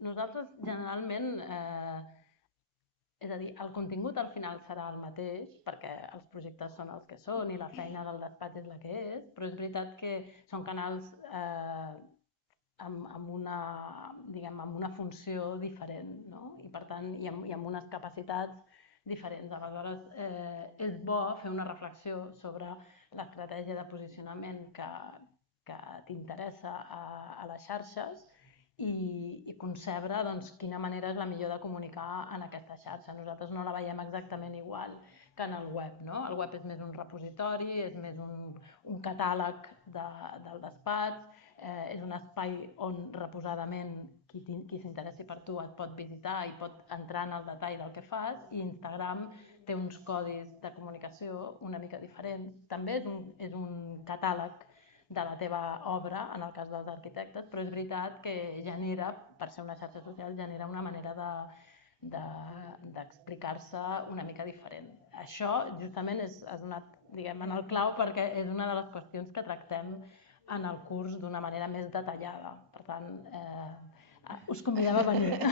Nosaltres generalment, és a dir, el contingut al final serà el mateix, perquè els projectes són els que són i la feina del despatx és la que és, però és veritat que són canals amb una funció diferent, no? I per tant, i amb unes capacitats diferents. Aleshores, és bo fer una reflexió sobre l'estratègia de posicionament que t'interessa a les xarxes i concebre quina manera és la millor de comunicar en aquesta xarxa. Nosaltres no la veiem exactament igual que en el web, no? El web és més un repositori, és més un catàleg del despatx, és un espai on reposadament qui s'interessi per tu et pot visitar i pot entrar en el detall del que fas, i Instagram té uns codis de comunicació una mica diferents. També és un catàleg de la teva obra, en el cas dels arquitectes, però és veritat que genera, per ser una xarxa social, genera una manera d'explicar-se una mica diferent. Això justament ha donat, diguem, en el clau, perquè és una de les qüestions que tractem en el curs d'una manera més detallada. Per tant, us convidem a venir.